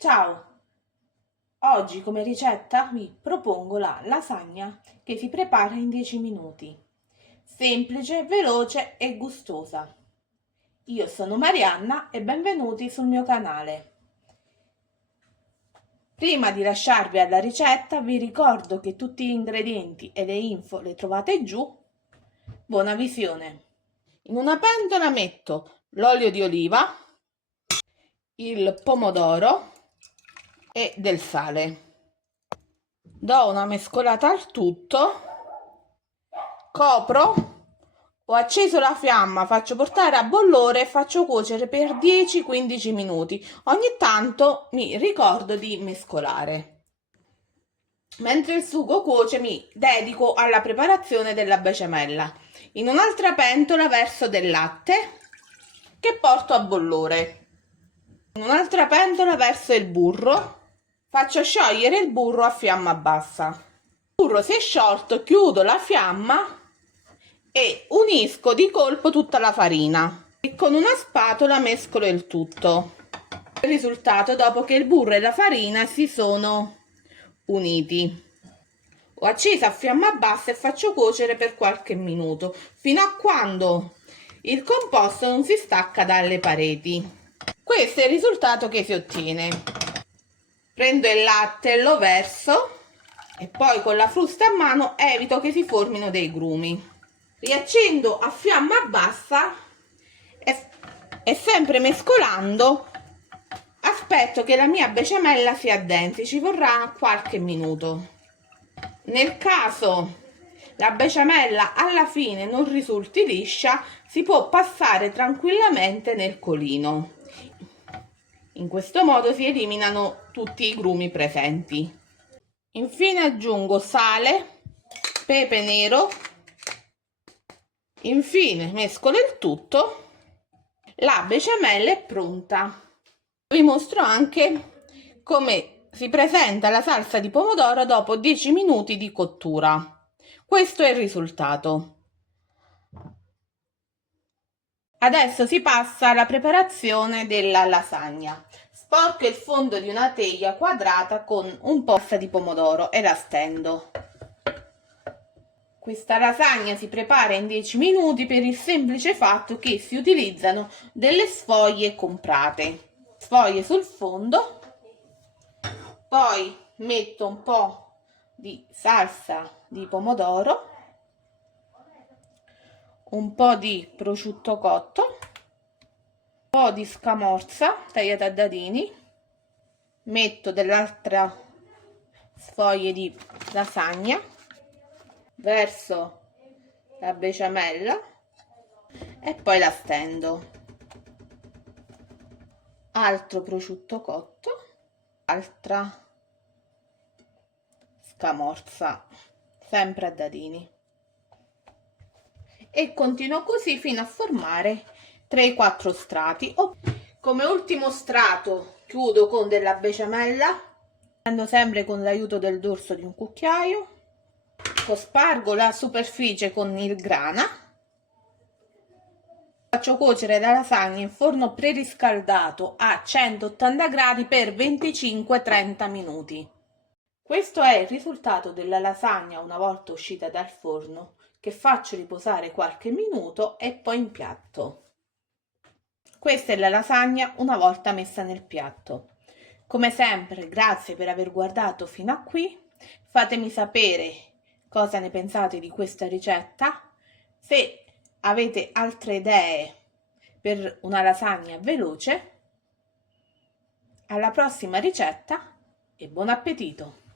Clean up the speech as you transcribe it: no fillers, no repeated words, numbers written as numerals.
Ciao! Oggi come ricetta vi propongo la lasagna che si prepara in 10 minuti. Semplice, veloce e gustosa. Io sono Marianna e benvenuti sul mio canale. Prima di lasciarvi alla ricetta vi ricordo che tutti gli ingredienti e le info le trovate giù. Buona visione! In una pentola metto l'olio di oliva, il pomodoro e del sale. Do una mescolata al tutto, copro, ho acceso la fiamma, faccio portare a bollore e faccio cuocere per 10-15 minuti. Ogni tanto mi ricordo di mescolare. Mentre il sugo cuoce mi dedico alla preparazione della besciamella. In un'altra pentola verso del latte che porto a bollore. In un'altra pentola verso il burro. Faccio sciogliere il burro a fiamma bassa. Il burro si è sciolto, chiudo la fiamma e unisco di colpo tutta la farina e con una spatola mescolo il tutto. Il risultato dopo che il burro e la farina si sono uniti. Ho acceso a fiamma bassa e faccio cuocere per qualche minuto fino a quando il composto non si stacca dalle pareti. Questo è il risultato che si ottiene. Prendo il latte, lo verso e poi con la frusta a mano evito che si formino dei grumi. Riaccendo a fiamma bassa e sempre mescolando aspetto che la mia besciamella si addensi, ci vorrà qualche minuto. Nel caso la besciamella alla fine non risulti liscia, si può passare tranquillamente nel colino. In questo modo si eliminano tutti i grumi presenti. Infine aggiungo sale, pepe nero. Infine mescolo il tutto. La besciamella è pronta. Vi mostro anche come si presenta la salsa di pomodoro dopo 10 minuti di cottura. Questo è il risultato. Adesso si passa alla preparazione della lasagna. Sporco il fondo di una teglia quadrata con un po' di pomodoro e la stendo. Questa lasagna si prepara in 10 minuti per il semplice fatto che si utilizzano delle sfoglie comprate. Sfoglie sul fondo, poi metto un po' di salsa di pomodoro, un po' di prosciutto cotto, un po' di scamorza tagliata a dadini, metto dell'altra sfoglia di lasagna, verso la besciamella e poi la stendo. Altro prosciutto cotto, altra scamorza, sempre a dadini. E continuo così fino a formare 3-4 strati. Come ultimo strato chiudo con della besciamella, prendo sempre con l'aiuto del dorso di un cucchiaio, cospargo la superficie con il grana, faccio cuocere la lasagna in forno preriscaldato a 180 gradi per 25-30 minuti. Questo è il risultato della lasagna una volta uscita dal forno, che faccio riposare qualche minuto e poi impiatto. Questa è la lasagna una volta messa nel piatto. Come sempre, grazie per aver guardato fino a qui. Fatemi sapere cosa ne pensate di questa ricetta. Se avete altre idee per una lasagna veloce, alla prossima ricetta e buon appetito!